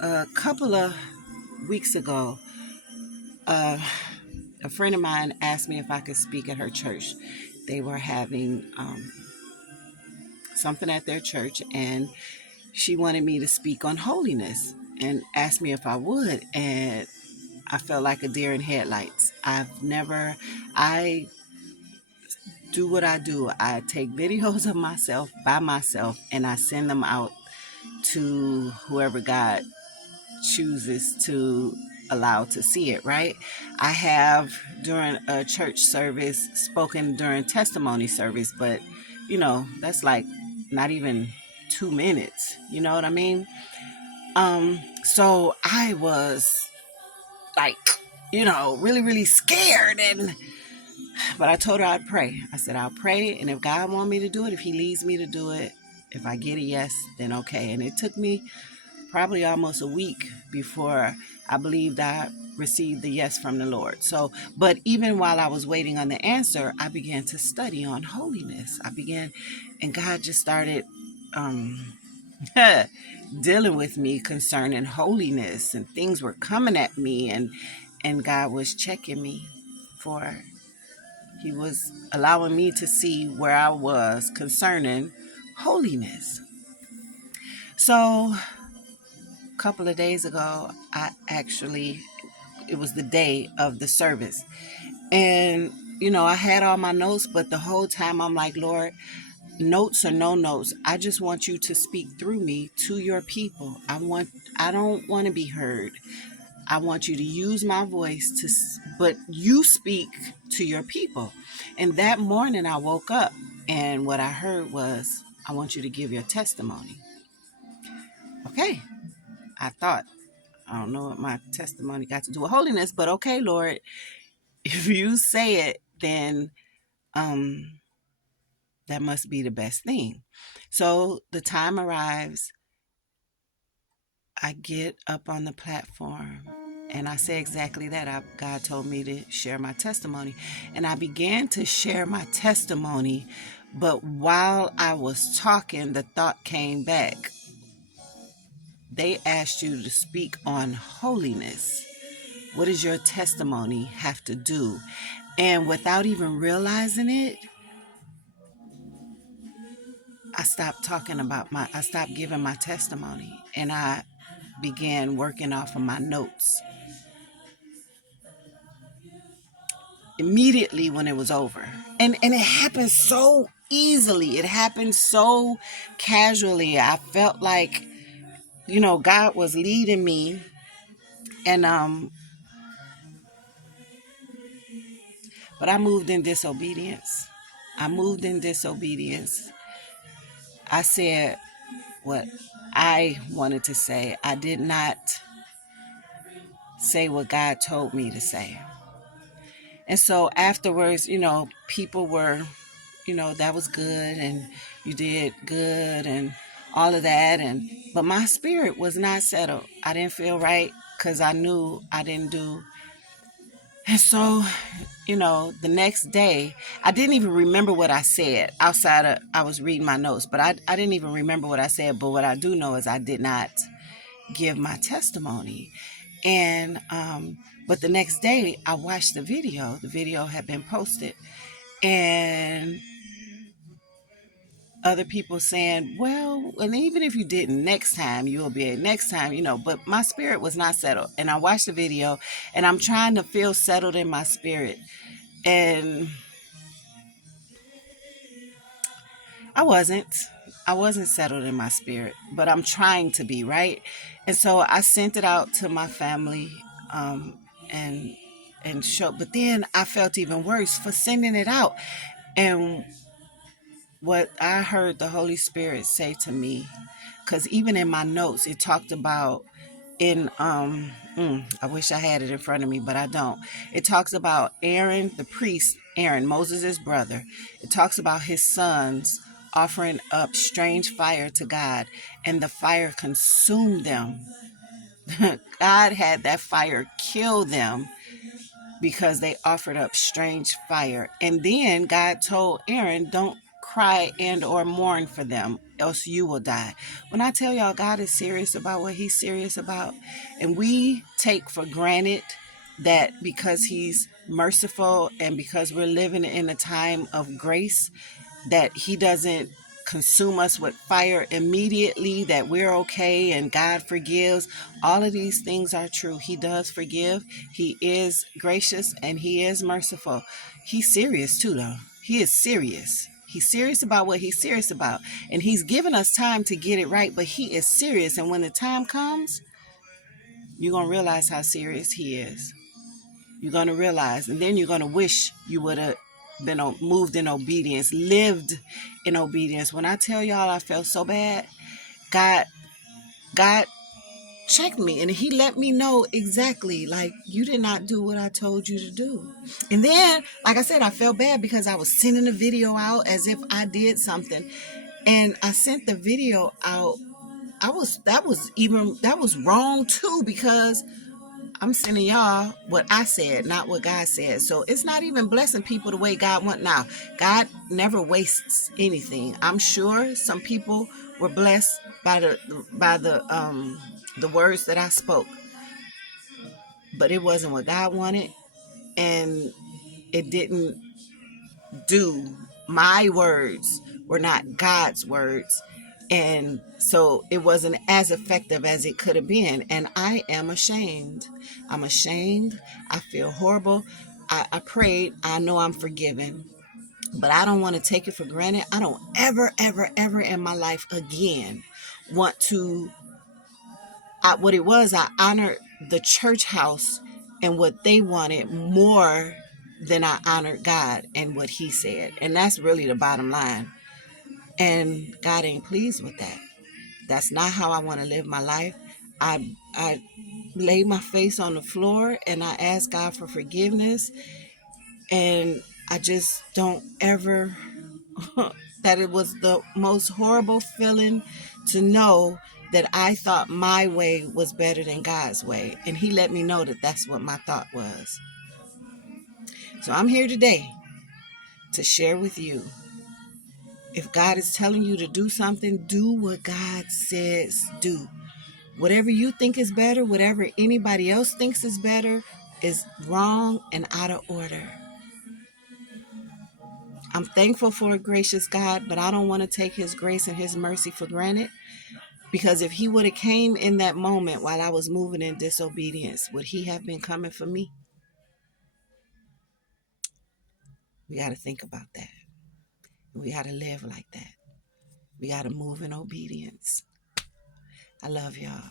A couple of weeks ago, uh, a friend of mine asked me if I could speak at her church. They were having something at their church, and she wanted me to speak on holiness and asked me if I would. And I felt like a deer in headlights. I do what I do. I take videos of myself by myself and I send them out to whoever God chooses to allow to see it, right? I have during a church service spoken during testimony service, but that's like not even 2 minutes. You know what I mean? So I was like, really, really scared, but I told her I'd pray. I said, I'll pray, and if God wants me to do it, if he leads me to do it, if I get a yes, then okay. And it took me probably almost a week before I believed I received the yes from the Lord. So, but even while I was waiting on the answer, I began to study on holiness. And God just started dealing with me concerning holiness, and things were coming at me, and God was checking me for, he was allowing me to see where I was concerning holiness. So a couple of days ago, it was the day of the service. And, I had all my notes, but the whole time I'm like, Lord, notes or no notes, I just want you to speak through me to your people. I don't want to be heard. I want you to use my voice but you speak to your people. And that morning I woke up and what I heard was, I want you to give your testimony. Okay. I thought, I don't know what my testimony got to do with holiness, but okay, Lord, if you say it, then that must be the best thing. So the time arrives. I get up on the platform and I say exactly that. God told me to share my testimony. And I began to share my testimony. But while I was talking, the thought came back. They asked you to speak on holiness. What does your testimony have to do? And without even realizing it, I stopped giving my testimony, and I began working off of my notes immediately when it was over. And it happened so easily. It happened so casually. I felt like, God was leading me. And but I moved in disobedience. I said what I wanted to say. I did not say what God told me to say. And so afterwards, people were, that was good and you did good and all of that. But my spirit was not settled. I didn't feel right because I knew I didn't do. And so, the next day, I didn't even remember what I said I was reading my notes, but I didn't even remember what I said. But what I do know is I did not give my testimony. And, but the next day I watched the video. The video had been posted, and other people saying, well, and even if you didn't, next time you'll be next time, but my spirit was not settled. And I watched the video and I'm trying to feel settled in my spirit. And I wasn't. I wasn't settled in my spirit, but I'm trying to be, right? And so I sent it out to my family, and show. But then I felt even worse for sending it out. And what I heard the Holy Spirit say to me, because even in my notes it talked about I wish I had it in front of me, but I don't. It talks about Aaron, the priest, Aaron, Moses' brother. It talks about his sons offering up strange fire to God, and the fire consumed them. God had that fire kill them because they offered up strange fire. And then God told Aaron, don't cry and or mourn for them, else you will die. When I tell y'all God is serious about what he's serious about, and we take for granted that because he's merciful and because we're living in a time of grace, that he doesn't consume us with fire immediately, that we're okay and God forgives. All of these things are true. He does forgive. He is gracious and he is merciful. He's serious too, though. He is serious. He's serious about what he's serious about. And he's given us time to get it right, but he is serious. And when the time comes, you're going to realize how serious he is. You're going to realize, and then you're going to wish you would have been moved in obedience, lived in obedience. When I tell y'all I felt so bad, God checked me and he let me know exactly, like, you did not do what I told you to do. And then, like I said, I felt bad because I was sending the video out as if I did something. And I sent the video out. That was wrong too, because I'm sending y'all what I said, not what God said. So it's not even blessing people the way God wants. Now, God never wastes anything. I'm sure some people were blessed by the words that I spoke, but it wasn't what God wanted, and it didn't do. My words were not God's words. And so it wasn't as effective as it could have been. And I am ashamed. I'm ashamed. I feel horrible. I prayed. I know I'm forgiven. But I don't want to take it for granted. I don't ever, ever, ever in my life again want to. What it was, I honored the church house and what they wanted more than I honored God and what he said. And that's really the bottom line. And God ain't pleased with that. That's not how I want to live my life. I laid my face on the floor and I asked God for forgiveness. And I just don't ever, that it was the most horrible feeling to know that I thought my way was better than God's way. And he let me know that that's what my thought was. So I'm here today to share with you. If God is telling you to do something, do what God says do. Whatever you think is better, whatever anybody else thinks is better, is wrong and out of order. I'm thankful for a gracious God, but I don't want to take his grace and his mercy for granted. Because if he would have came in that moment while I was moving in disobedience, would he have been coming for me? We got to think about that. We got to live like that. We got to move in obedience. I love y'all.